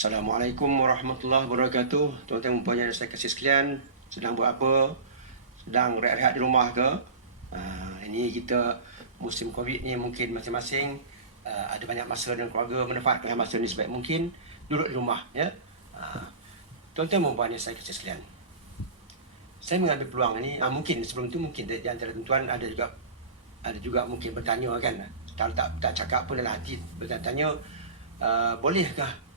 Assalamualaikum warahmatullahi wabarakatuh. Tuan-tuan dan puan yang saya kasih sekalian, sedang buat apa? Sedang rehat-rehat di rumah ke? Ini kita musim Covid ni mungkin masing-masing ada banyak masa dengan keluarga, manfaatkan masa ni sebaik mungkin duduk di rumah, ya. Tuan-tuan dan puan yang saya kasih sekalian, saya mengambil peluang ini. Mungkin sebelum tu mungkin di antara tuan-tuan ada juga mungkin bertanya kan. Kalau tak cakap pun dalam hati bertanya, bolehkah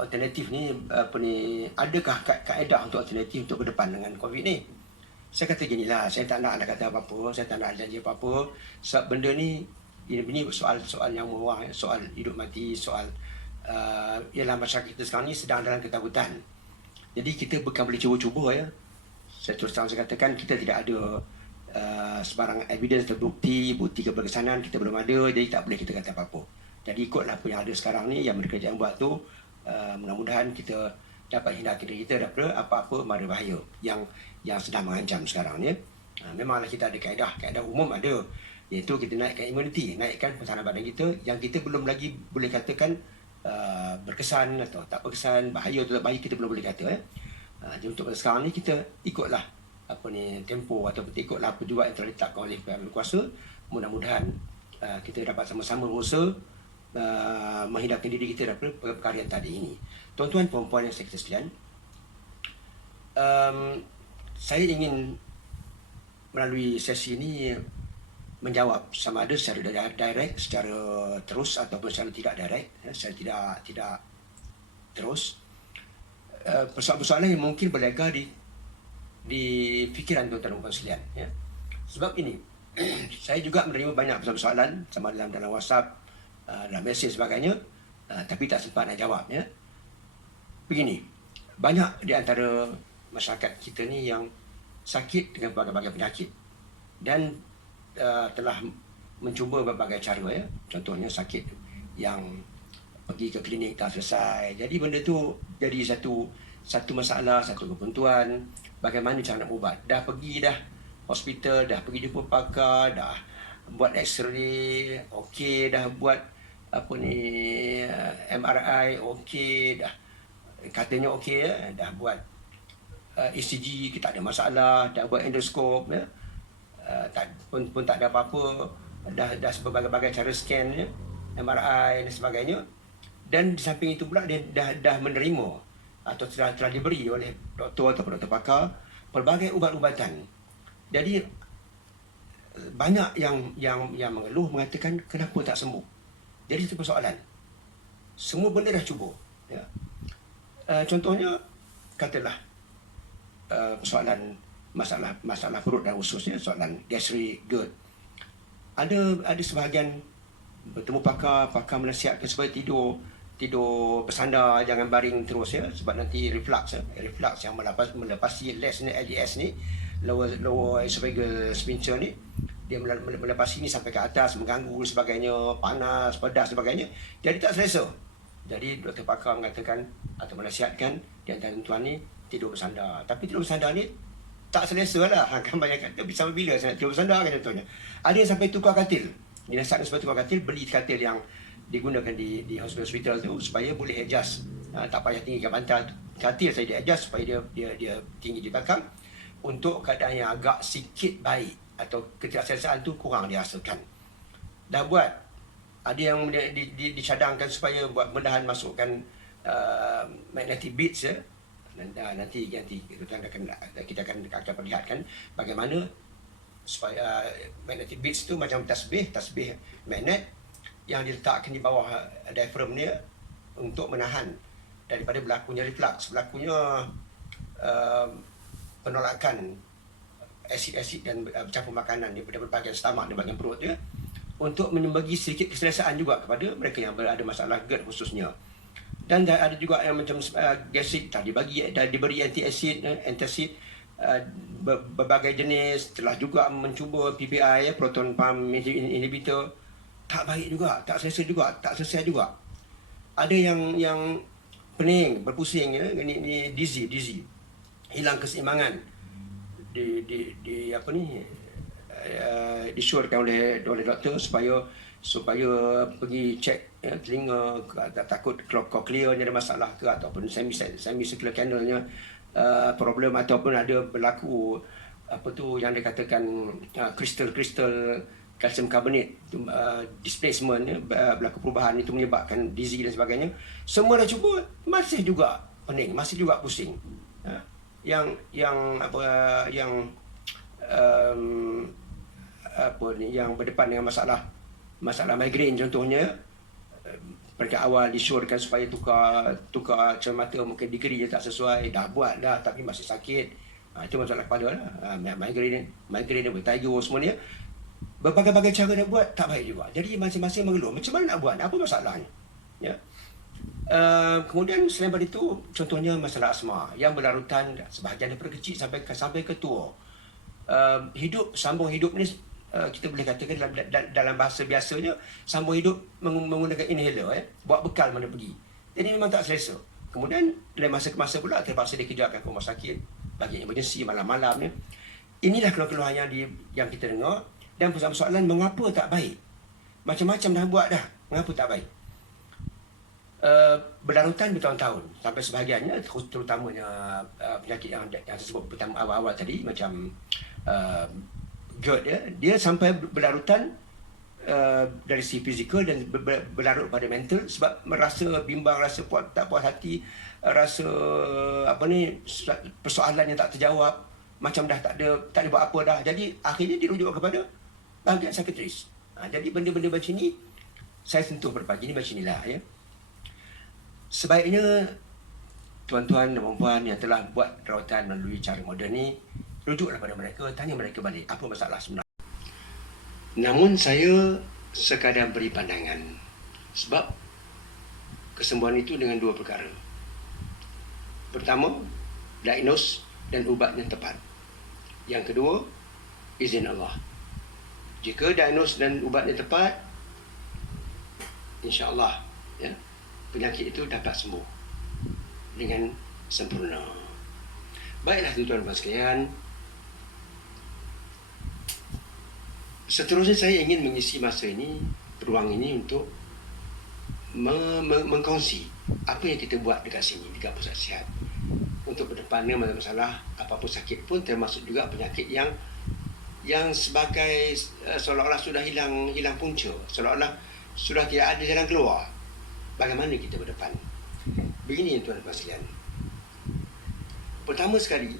alternatif ni adakah kaedah untuk alternatif untuk ke depan dengan Covid ni? Saya kata ginilah, saya tak nak kata apa-apa, saya tak nak janji apa-apa. Sebab benda ni ini soal yang mewah, soal hidup mati, soal ialah masyarakat kita sekarang ni sedang dalam ketakutan. Jadi kita bukan boleh cuba-cuba, ya. Saya terus terang saya katakan kita tidak ada sebarang evidence terbukti, bukti keberkesanan kita belum ada, jadi tak boleh kita kata apa-apa. Jadi ikutlah apa yang ada sekarang ni, yang mereka yang buat tu. Mudah-mudahan kita dapat hindarkan diri kita daripada apa-apa mara bahaya yang sedang mengancam sekarang ni. Memanglah kita ada kaedah umum ada, iaitu kita naikkan imuniti, naikkan pertahanan badan kita yang kita belum lagi boleh katakan berkesan atau tak berkesan, bahaya atau tak bahaya, kita belum boleh kata. Jadi untuk sekarang ni kita ikutlah tempo atau ikutlah apa juga yang telah ditetapkan oleh pihak berkuasa. Mudah-mudahan kita dapat sama-sama berusaha menghindarkan diri kita daripada perkara yang tadi ini. Tuan-tuan dan puan yang saya kata sekalian, saya ingin melalui sesi ini menjawab sama ada secara direct, secara terus ataupun secara tidak direct, secara tidak terus, persoalan-persoalan yang mungkin berlaga di fikiran tuan-tuan dan puan sekalian, ya. Sebab ini saya juga menerima banyak persoalan sama dalam WhatsApp, dalam mesej sebagainya, tapi tak sempat nak jawab, ya. Begini, banyak di antara masyarakat kita ni yang sakit dengan berbagai-bagai penyakit dan telah mencuba berbagai cara, ya. Contohnya sakit yang pergi ke klinik tak selesai. Jadi benda tu jadi satu masalah, satu kebuntuan. Bagaimana cara nak ubat? Dah pergi dah hospital, dah pergi jumpa pakar, dah buat X-ray, okey, dah buat MRI, okey, dah katanya okey, ya. Dah buat ECG, kita tak ada masalah, dah buat endoskop, ya. Pun tak ada apa-apa, dah berbagai-bagai cara scan, ya, MRI dan sebagainya. Dan di samping itu pula dia dah menerima atau telah diberi oleh doktor atau doktor pakar pelbagai ubat-ubatan. Jadi banyak yang mengeluh, mengatakan kenapa tak sembuh. Jadi itu persoalan. Semua benda dah cuba, ya. Contohnya katalah persoalan masalah perut dan ususnya, soalan gastric GERD. Ada sebahagian bertemu pakar menasihatkan supaya tidur bersandar, jangan baring terus, ya, sebab nanti reflux yang melepasi LS ni, lower esophageal sphincter ni, dia melepasi ni sampai ke atas, mengganggu sebagainya, panas, pedas sebagainya, jadi tak selesa. Jadi doktor pakar mengatakan atau menasihatkan di antara tuan ni tidur bersandar. Tapi tidur bersandar ni tak selesa lah. Kan banyak kata, sampai bila saya nak tidur bersandar, kan contohnya. Ada yang sampai tukar katil. Dinasihatkan sampai tukar katil, beli katil yang digunakan di hospital tu supaya boleh adjust. Tak payah tinggikan bantal. Katil saya dia adjust supaya dia tinggi di belakang untuk keadaan yang agak sikit baik atau ketidakselesaan tu kurang dirasakan. Dah buat, ada yang dicadangkan supaya buat menahan masukkan magnetic beads, ya. Nanti kita akan perlihatkan bagaimana supaya magnetic beads tu macam tasbih magnet yang diletakkan di bawah diaphragm dia untuk menahan daripada berlakunya reflux, berlakunya penolakan asid-asid dan campur makanan daripada bahagian stomach dan bahagian perut dia, untuk membagi sedikit keselesaan juga kepada mereka yang berada masalah GERD khususnya. Dan ada juga yang macam gastric, dah diberi antacid, berbagai jenis, telah juga mencuba PPI, ya, proton pump inhibitor, tak baik juga, tak selesai juga. Ada yang pening, berpusing, ya, ni dizzy, hilang keseimbangan, disyorkan oleh doktor supaya supaya pergi cek telinga, takut cochlearnya ada masalah ke, ataupun semicircular canalnya problem, ataupun ada berlaku apa tu yang dikatakan kristal kalsium karbonat displacement, berlaku perubahan itu menyebabkan dizzy dan sebagainya. Semua dah cuba, masih juga pening, masih juga pusing. Yang yang berdepan dengan masalah migrain contohnya, pada awal disyorkan supaya tukar cermata, mungkin degree dia tak sesuai, dah buat dah tapi masih sakit. Itu masalah kepala lah. Migrain yang bertajuk semua ni, berbagai-bagai cara nak buat tak baik juga. Jadi masing-masing mengeluh, macam mana nak buat, apa masalahnya, ya. Kemudian selain daripada itu, contohnya masalah asma yang berlarutan sebahagian daripada kecil sampai ke tua. Sambung hidup ni, kita boleh katakan dalam bahasa biasanya, sambung hidup menggunakan inhaler, buat bekal mana pergi. Jadi memang tak selesa. Kemudian dalam masa ke masa pula terpaksa dikejarkan ke rumah sakit bagi emergency malam-malam ni. Inilah keluhan-keluhan yang kita dengar. Dan persoalan mengapa tak baik. Macam-macam dah buat dah, mengapa tak baik. Berlarutan bertahun-tahun, sampai sebahagiannya terutamanya penyakit yang saya sebut pertama awal-awal tadi, macam GERD, dia sampai berlarutan dari segi fizikal dan berlarut pada mental, sebab merasa bimbang, rasa tak puas hati, rasa persoalan yang tak terjawab, macam dah tak ada buat apa dah. Jadi akhirnya dirujuk kepada bahagian psikiatris. Jadi benda-benda macam ni saya sentuh pada pagi ni macam inilah, ya. Sebaiknya tuan-tuan dan puan yang telah buat rawatan melalui cara moden ni, rujuklah pada mereka, tanya mereka balik apa masalah sebenarnya. Namun saya sekadar beri pandangan, sebab kesembuhan itu dengan dua perkara. Pertama, diagnose dan ubat yang tepat. Yang kedua, izin Allah. Jika diagnose dan ubat yang tepat, insya-Allah, ya, penyakit itu dapat sembuh dengan sempurna. Baiklah tuan-tuan dan sekalian, seterusnya saya ingin mengisi masa ini, peluang ini untuk mengkongsi apa yang kita buat dekat sini, dekat pusat sihat, untuk berdepannya masalah apa-apa sakit pun, termasuk juga penyakit yang sebagai seolah-olah sudah hilang punca, seolah-olah sudah tidak ada jalan keluar. Bagaimana kita berdepan? Begini tuan-tuan sekalian. Pertama sekali,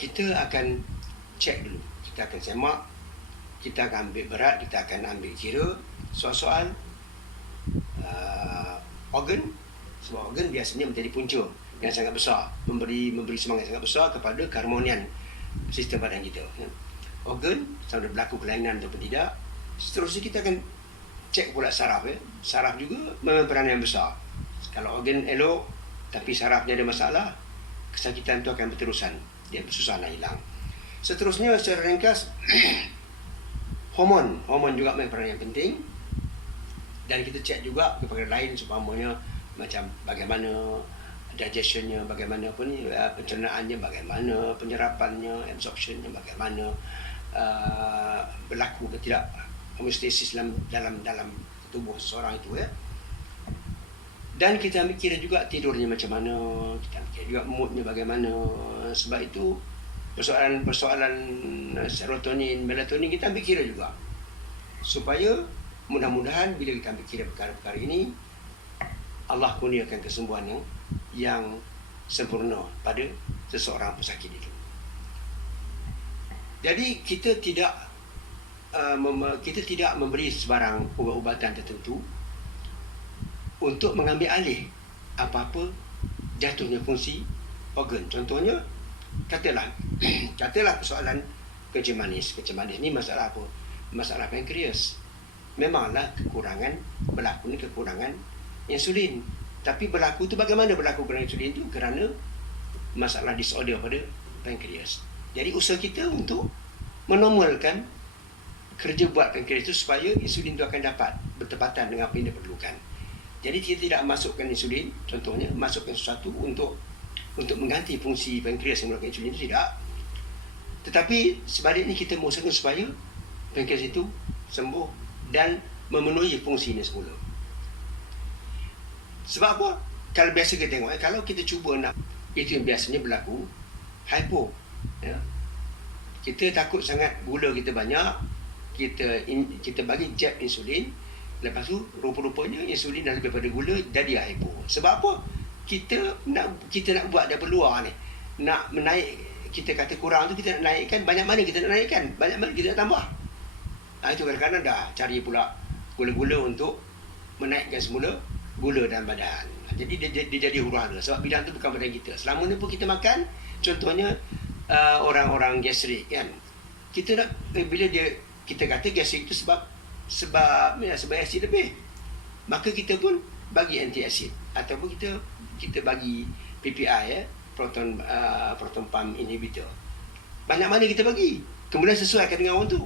kita akan cek dulu. Kita akan semak, kita akan ambil berat, kita akan ambil kira soal-soal organ. Sebab organ biasanya menjadi punca yang sangat besar, memberi semangat sangat besar kepada keharmonian sistem badan kita. Organ, sama ada berlaku kelainan ataupun tidak. Seterusnya kita akan cek pula saraf. Saraf juga memang peranan yang besar. Kalau organ elok tapi sarafnya ada masalah, kesakitan itu akan berterusan, dia susah nak hilang. Seterusnya secara ringkas, hormon juga memang peranan yang penting. Dan kita cek juga kepada lain, seumpamanya macam bagaimana digestionnya, bagaimana pencernaannya, bagaimana penyerapannya, absorptionnya, bagaimana berlaku ke tidak homeostasis dalam tubuh seseorang itu, ya. Dan kita ambil kira juga tidurnya macam mana, kita ambil kira juga moodnya bagaimana. Sebab itu persoalan serotonin, melatonin kita ambil kira juga, supaya mudah-mudahan bila kita ambil kira perkara-perkara ini, Allah kurniakan kesembuhan yang sempurna pada seseorang pesakit itu. Jadi kita tidak memberi sebarang ubat-ubatan tertentu untuk mengambil alih apa-apa jatuhnya fungsi organ. Contohnya, katalah persoalan kencing manis. Kencing manis ni masalah apa? Masalah pankreas. Memanglah berlaku kekurangan insulin. Tapi berlaku tu bagaimana berlaku kekurangan insulin tu? Kerana masalah disorder pada pankreas. Jadi usaha kita untuk menormalkan kerja buat pankreas itu supaya insulin itu akan dapat bertepatan dengan apa yang diperlukan. Jadi kita tidak masukkan insulin, contohnya masukkan sesuatu untuk mengganti fungsi pankreas yang melakukan insulin itu, tidak. Tetapi sebaliknya kita mengusahakan supaya pankreas itu sembuh dan memenuhi fungsinya semula. Sebab apa? Kalau biasa kita tengok, kalau kita cuba nak, itu yang biasanya berlaku, hypo. Ya. Kita takut sangat gula kita banyak, kita bagi jab insulin, lepas tu rupa-rupanya insulin dah lebih pada gula, jadi hypo. Sebab apa? Kita nak buat daripada luar ni, nak menaik, kita kata kurang tu kita nak naikkan, banyak mana kita nak naikkan, banyak mana kita nak tambah. Itu kadang-kadang dah cari pula gula-gula untuk menaikkan semula gula dalam badan. Jadi dia jadi huru-hara sebab bidang tu bukan badan kita. Selama ni pun kita makan, contohnya orang-orang gastrik kan. Kita nak bila kita kata gastrik tu sebab asid lebih. Maka kita pun bagi anti asid ataupun kita bagi PPI proton pump inhibitor. Banyak mana kita bagi. Kemudian sesuaikan dengan orang tu.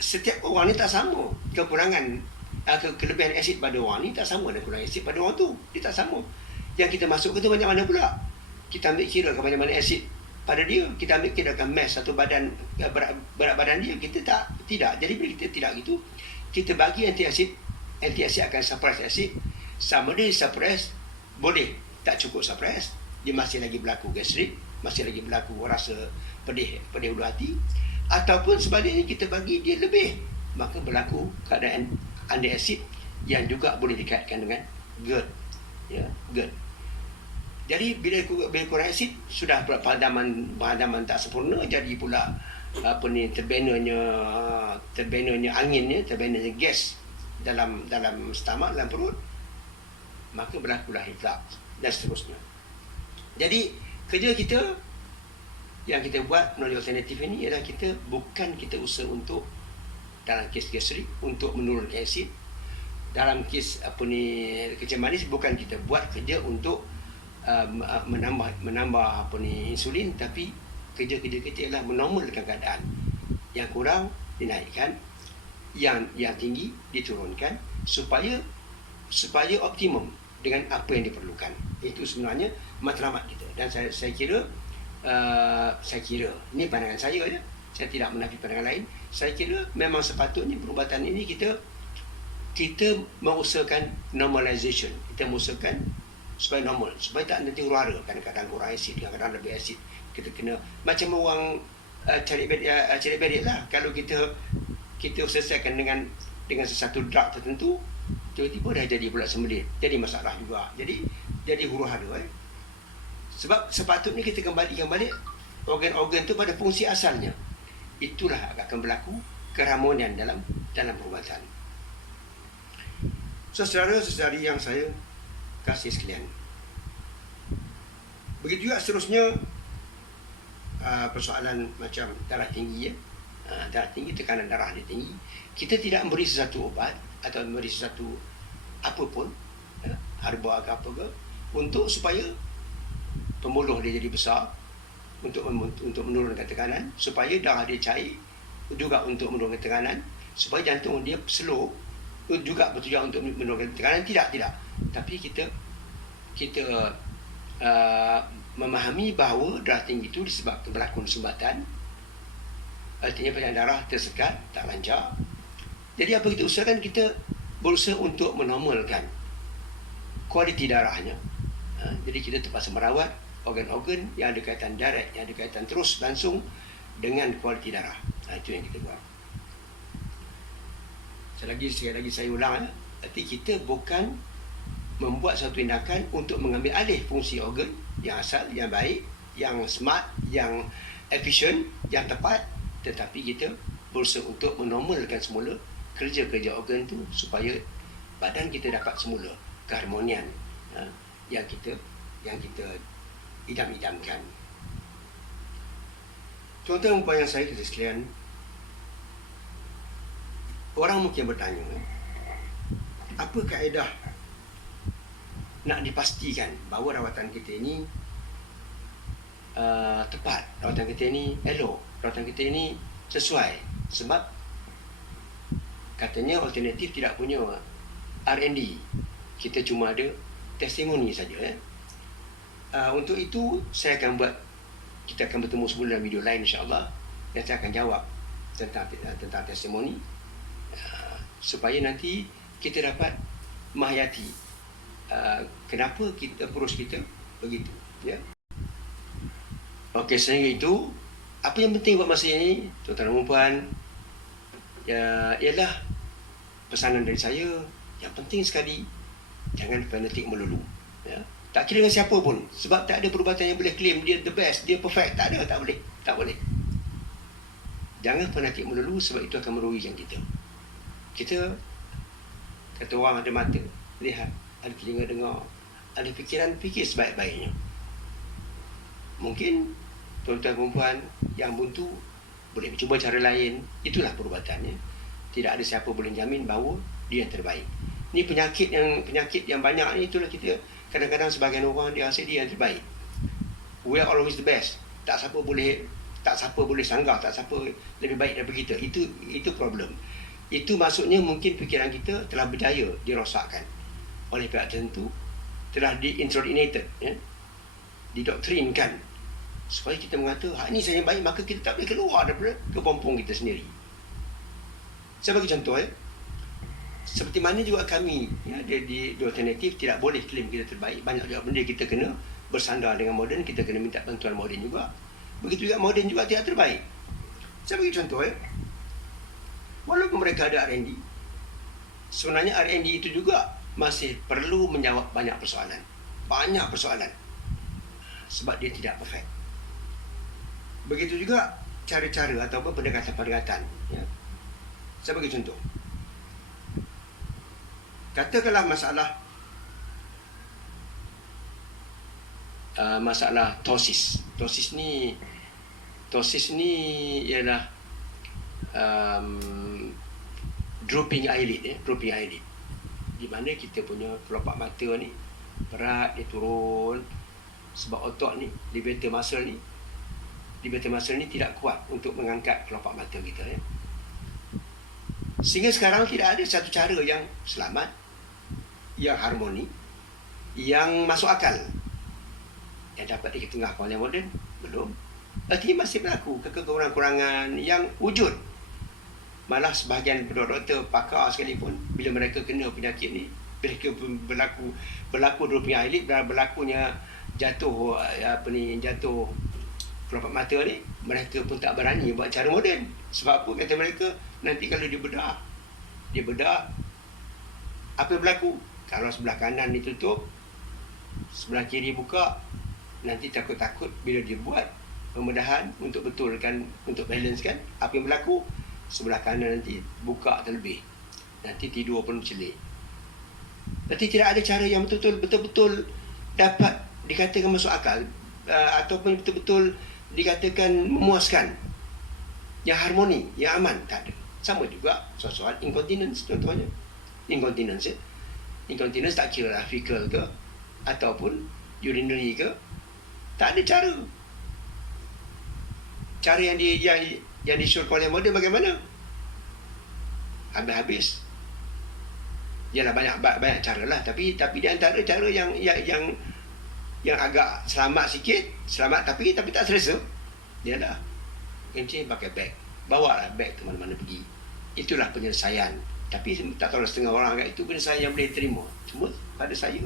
Setiap orang ni tak sama kekurangan kelebihan asid pada orang ni tak sama dengan kekurangan asid pada orang tu. Dia tak sama. Yang kita masukkan tu banyak mana pula. Kita ambil kira ke banyak mana asid pada dia. Kita ambil kira ke mass satu badan, berat badan dia. Kita tidak. Jadi bila kita tidak gitu, kita bagi anti asid akan suppress asid. Sama dia suppress, boleh tak cukup suppress, dia masih lagi berlaku gastrik, masih lagi berlaku rasa pedih ulu hati. Ataupun sebaliknya kita bagi dia lebih, maka berlaku keadaan anti-asid yang juga boleh dikaitkan dengan GERD. Ya, GERD. Jadi bila kurang asid, sudah padaman tak sempurna, jadi pula terbenanya anginnya, terbenanya gas dalam stomak, dalam perut, maka berlakulah reflux dan seterusnya. Jadi kerja kita yang kita buat melalui alternatif ini ialah kita usaha untuk dalam kes gastrik untuk menurunkan asid. Dalam kes kecil manis bukan kita buat kerja untuk menambah insulin, tapi kerja kita ialah menormalkan keadaan. Yang kurang dinaikkan, yang tinggi diturunkan supaya optimum dengan apa yang diperlukan. Itu sebenarnya matlamat kita. Dan saya kira ini pandangan saya je. Saya tidak menafi pandangan lain. Saya kira memang sepatutnya perubatan ini kita mengusahakan normalization. Kita mengusahakan supaya normal, supaya tak nanti huru-hara. Kadang-kadang kurang asid, kadang-kadang lebih asid. Kita kena macam orang cari berit lah. Kalau kita selesaikan dengan sesuatu drug tertentu, tiba-tiba dah jadi pula sembelit. Jadi masalah juga. Jadi huru-hara. Sebab sepatutnya kita kembalikan balik organ-organ tu pada fungsi asalnya. Itulah akan berlaku keharmonian dalam perubatan. So, saudara-saudari yang saya kasih sekalian, begitu juga seterusnya persoalan macam darah tinggi darah tinggi, tekanan darah dia tinggi. Kita tidak memberi sesuatu obat atau memberi sesuatu apapun, herba ke apa ke, untuk supaya pembuluh dia jadi besar, untuk menurunkan tekanan, supaya darah dia cair, juga untuk menurunkan tekanan, supaya jantung dia slow, juga bertujuan untuk menurunkan tekanan. Tidak. Tapi kita memahami bahawa darah tinggi itu disebabkan berlaku sumbatan, artinya penyakit darah tersekat, tak lancar. Jadi apa kita usahakan? Kita berusaha untuk menormalkan kualiti darahnya. Jadi kita terpaksa merawat organ-organ yang ada kaitan direct, yang ada kaitan terus langsung dengan kualiti darah. Itu yang kita buat. Sekali lagi saya ulang, arti kita bukan membuat satu tindakan untuk mengambil alih fungsi organ yang asal, yang baik, yang smart, yang efisien, yang tepat, tetapi kita berusaha untuk menormalkan semula kerja-kerja organ tu supaya badan kita dapat semula keharmonian yang kita idam-idamkan. Contoh umpama yang saya kata sekalian, orang mungkin bertanya, apa kaedah nak dipastikan bahawa rawatan kita ini tepat, rawatan kita ini elok, rawatan kita ini sesuai? Sebab katanya alternatif tidak punya R&D, kita cuma ada testimoni saja. Untuk itu saya akan buat kita akan bertemu semula dalam video lain insya-Allah, dan saya akan jawab tentang testimoni, supaya nanti kita dapat menghayati kenapa kita approach kita begitu, ya. Okey, sehingga itu apa yang penting buat masa ini, tuan-tuan dan puan, ialah pesanan dari saya, yang penting sekali jangan fanatik melulu, ya. Tak kira dengan siapa pun, sebab tak ada perubatan yang boleh claim dia the best, dia perfect, tak ada, tak boleh. Jangan fanatik melulu, sebab itu akan merugikan kita. Kita, kata orang, ada mata lihat, ada telinga dengar, ada fikiran fikir sebaik-baiknya. Mungkin tuan-tuan perempuan yang buntu boleh cuba cara lain, itulah perubatannya. Tidak ada siapa boleh jamin bahawa dia yang terbaik. Ni penyakit yang banyak ni, itulah kita kadang-kadang sebagian orang dia rasa dia yang terbaik. We are always the best. Tak siapa boleh sanggah, tak siapa lebih baik daripada kita. Itu problem. Itu maksudnya mungkin fikiran kita telah berjaya dirosakkan oleh pihak tertentu, telah diindoctrinated, ya, didoktrinkan, supaya kita mengata hak ini saja yang baik, maka kita tak boleh keluar daripada kepompong kita sendiri. Saya bagi contoh, ya. Seperti mana juga kami, ya, di alternatif tidak boleh claim kita terbaik. Banyak juga benda kita kena bersandar dengan moden, kita kena minta bantuan moden juga. Begitu juga moden juga tidak terbaik. Saya bagi contoh, ya. Walaupun mereka ada R&D, sebenarnya R&D itu juga masih perlu menjawab banyak persoalan. Sebab dia tidak perfect. Begitu juga cara-cara ataupun pendekatan-pendekatan, ya. Saya bagi contoh. Katakanlah masalah tosis. Tosis ni ialah drooping eyelid, drooping eyelid. Di mana kita punya kelopak mata ni berat, dia turun sebab otot ni, levator muscle ni tidak kuat untuk mengangkat kelopak mata kita, ya. Sehingga sekarang tidak ada satu cara yang selamat, yang harmoni, yang masuk akal, yang dapat diketengahkan oleh moden. Belum. Artinya masih berlaku kekurangan-kurangan yang wujud. Malah sebahagian doktor, pakar sekalipun, bila mereka kena penyakit ni, mereka berlaku drooping eyelid, berlakunya jatuh kelopak mata ni, mereka pun tak berani buat cara moden. Sebab apa? Kata mereka, nanti kalau dia bedah, apa yang berlaku? Kalau sebelah kanan ditutup, sebelah kiri buka, nanti takut-takut bila dia buat pembedahan untuk betulkan, untuk balance kan, apa yang berlaku? Sebelah kanan nanti buka terlebih, nanti tidur pun celik. Berarti tidak ada cara yang betul-betul dapat dikatakan masuk akal, ataupun betul-betul dikatakan memuaskan, yang harmoni, yang aman. Tak ada. Sama juga soal incontinence, contohnya. Incontinence tak kira lah fecal ke ataupun urinary ke, tak ada cara. Cara yang disuruhkan oleh moden bagaimana? Habis-habis. Yalah, banyak cara lah, tapi di antara cara yang agak selamat sikit, tapi tak selesa, ialah kencing pakai beg. Bawalah beg ke mana-mana pergi. Itulah penyelesaian. Tapi tak tahu setengah orang kat itu penyelesaian yang boleh terima. Cuma pada saya,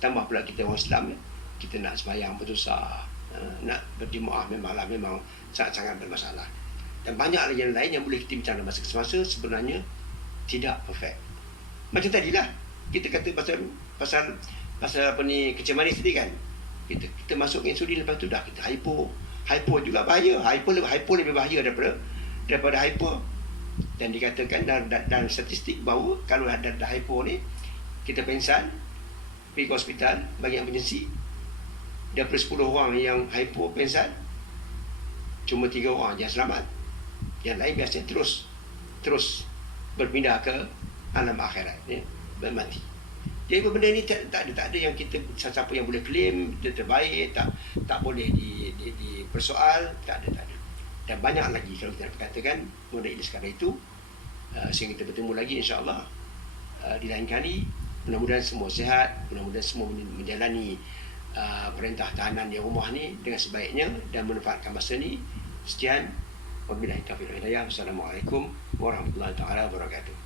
tambah pula kita orang Islam, kita nak sembahyang berdosa, nak berjemaah memang sangat-sangat bermasalah. Dan banyak lagi yang lain yang boleh kita bincang dalam masa semasa, sebenarnya tidak perfect. Macam tadilah kita kata pasal apa ni, kecil manis tadi kan. Kita masuk insulin, lepas tu dah kita hypo juga bahaya. Hypo lebih bahaya daripada hyper. Dan dikatakan dalam statistik bahawa kalau ada hypo ni, kita pensan, pergi ke hospital, bagi emergency, daripada 10 orang yang hypo pensan, cuma 3 orang yang selamat. Yang lain biasanya terus berpindah ke alam akhirat, ya, mati. Jadi benda ni tak ada yang kita, siapa yang boleh claim dia terbaik, tak boleh dipersoal, tak ada. Dan banyak lagi kalau kita nak katakan mengenai sekarang itu, sehingga kita bertemu lagi insya-Allah di lain kali. Mudah-mudahan semua sihat, mudah-mudahan semua menjalani perintah tahanan di rumah ni dengan sebaiknya dan memanfaatkan masa ni. Sekian, wabillahi taufiq wal hidayah. Wassalamualaikum warahmatullahi taala wabarakatuh.